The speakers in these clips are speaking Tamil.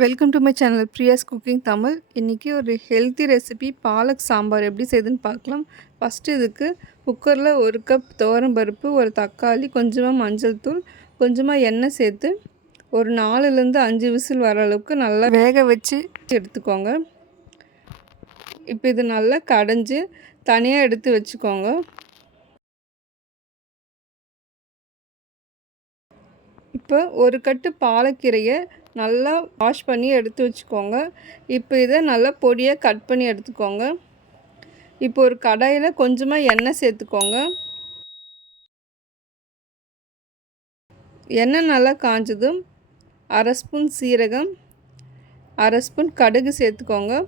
Welcome to my channel Priya's cooking Tamil. இன்றைக்கி ஒரு ஹெல்த்தி ரெசிபி பாலக் சாம்பார் எப்படி செய்யுதுன்னு பார்க்கலாம். ஃபஸ்ட்டு இதுக்கு குக்கரில் 1 கப் துவரம் பருப்பு, ஒரு தக்காளி, கொஞ்சமாக மஞ்சள் தூள், கொஞ்சமாக எண்ணெய் சேர்த்து ஒரு 4லேருந்து 5 விசில் வர அளவுக்கு நல்லா வேக வச்சு எடுத்துக்கோங்க. இப்போ இது நல்லா கடைஞ்சி தனியாக எடுத்து வச்சுக்கோங்க. இப்போ ஒரு கட்டு பாலக்கீரையை நல்லா வாஷ் பண்ணி எடுத்து வச்சுக்கோங்க. இப்போ இதை நல்லா பொடியாக கட் பண்ணி எடுத்துக்கோங்க. இப்போ ஒரு கடாயில் கொஞ்சமாக எண்ணெய் சேர்த்துக்கோங்க. எண்ணெய் நல்லா காஞ்சதும் 1/2 ஸ்பூன் சீரகம், 1/2 ஸ்பூன் கடுகு சேர்த்துக்கோங்க.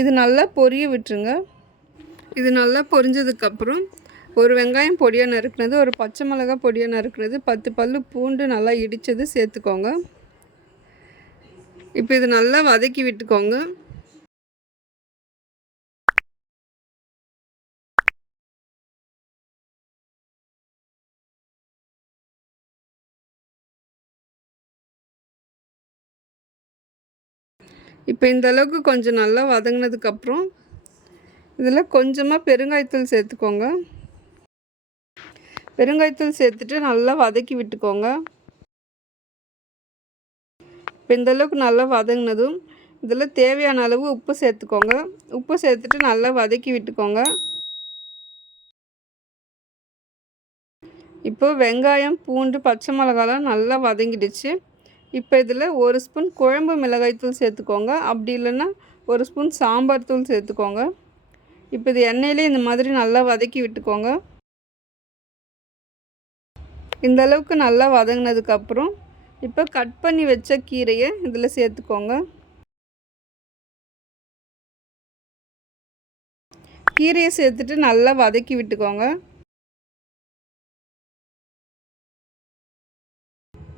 இது நல்லா பொரிய விட்டுருங்க. இது நல்லா பொரிஞ்சதுக்கப்புறம் ஒரு வெங்காயம் பொடியாக நறுக்குனது, ஒரு பச்சை மிளகாய் பொடியாக நறுக்குனது, 10 பல்லு பூண்டு நல்லா இடித்தது சேர்த்துக்கோங்க. இப்போ இது நல்லா வதக்கி விட்டுக்கோங்க. இப்போ இந்த அளவுக்கு கொஞ்சம் நல்லா வதங்கினதுக்கப்புறம் இதில் கொஞ்சமாக பெருங்காயத்தூள் சேர்த்துக்கோங்க. பெருங்காயத்தூள் சேர்த்துட்டு நல்லா வதக்கி விட்டுக்கோங்க. இப்போ இந்தளவுக்கு நல்லா வதங்கினதும் இதில் தேவையான அளவு உப்பு சேர்த்துக்கோங்க. உப்பு சேர்த்துட்டு நல்லா வதக்கி விட்டுக்கோங்க. இப்போ வெங்காயம், பூண்டு, பச்சை மிளகாலாம் நல்லா வதங்கிடுச்சு. இப்போ இதில் 1 ஸ்பூன் குழம்பு மிளகாய்த்தூள் சேர்த்துக்கோங்க. அப்படி இல்லைன்னா 1 ஸ்பூன் சாம்பார் தூள் சேர்த்துக்கோங்க. இப்போ இது எண்ணெயிலே இந்த மாதிரி நல்லா வதக்கி விட்டுக்கோங்க. இந்த அளவுக்கு நல்லா வதங்கினதுக்கப்புறம் இப்போ கட் பண்ணி வச்ச கீரையை இதில் சேர்த்துக்கோங்க. கீரையை சேர்த்துட்டு நல்லா வதக்கி விட்டுக்கோங்க.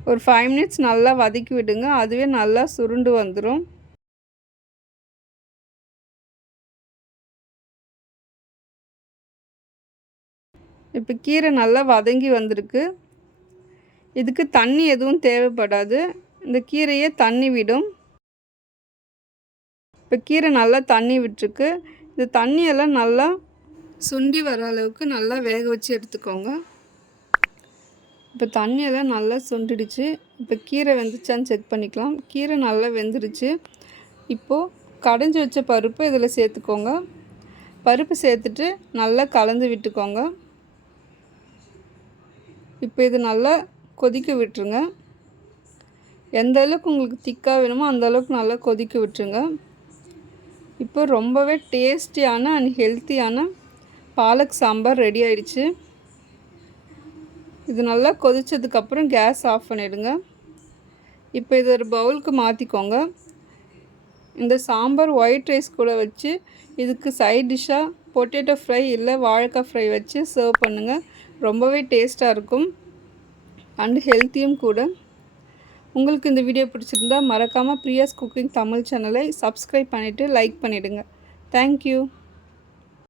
ஒரு 5 மினிட்ஸ் நல்லா வதக்கி விடுங்க. அதுவே நல்லா சுருண்டு வந்துடும். இப்போ கீரை நல்லா வதங்கி வந்திருக்கு. இதுக்கு தண்ணி எதுவும் தேவைப்படாது. இந்த கீரையே தண்ணி விடும். இப்போ கீரை நல்லா தண்ணி விட்டுருக்கு. இந்த தண்ணியெல்லாம் நல்லா சுண்டி வர அளவுக்கு நல்லா வேக வச்சு எடுத்துக்கோங்க. இப்போ தண்ணியெல்லாம் நல்லா சுண்டிடுச்சு. இப்போ கீரை வெந்துச்சான்னு செக் பண்ணிக்கலாம். கீரை நல்லா வெந்துருச்சு. இப்போது கடைஞ்சி வச்ச பருப்பு இதில் சேர்த்துக்கோங்க. பருப்பு சேர்த்துட்டு நல்லா கலந்து விட்டுக்கோங்க. இப்போ இது நல்லா கொதிக்க விட்டுருங்க. எந்த அளவுக்கு உங்களுக்கு திக்காக வேணுமோ அந்த அளவுக்கு நல்லா கொதிக்க விட்டுருங்க. இப்போ ரொம்பவே டேஸ்டியான அண்ட் ஹெல்த்தியான பாலக் சாம்பார் ரெடி ஆயிடுச்சு. இது நல்லா கொதித்ததுக்கப்புறம் கேஸ் ஆஃப் பண்ணிவிடுங்க. இப்போ இது ஒரு பவுலுக்கு மாற்றிக்கோங்க. இந்த சாம்பார் ஒயிட் ரைஸ் கூட வச்சு இதுக்கு சைட் டிஷ்ஷாக பொட்டேட்டோ ஃப்ரை இல்லை வாழைக்காய் ஃப்ரை வச்சு சர்வ் பண்ணுங்கள். ரொம்பவே டேஸ்ட்டாக இருக்கும் அண்ட் ஹெல்த்தியும் கூட. உங்களுக்கு இந்த வீடியோ பிடிச்சிருந்தால் மறக்காமல் பிரியாஸ் குக்கிங் தமிழ் சேனலை சப்ஸ்கிரைப் பண்ணிவிட்டு லைக் பண்ணிவிடுங்க. தேங்க்யூ.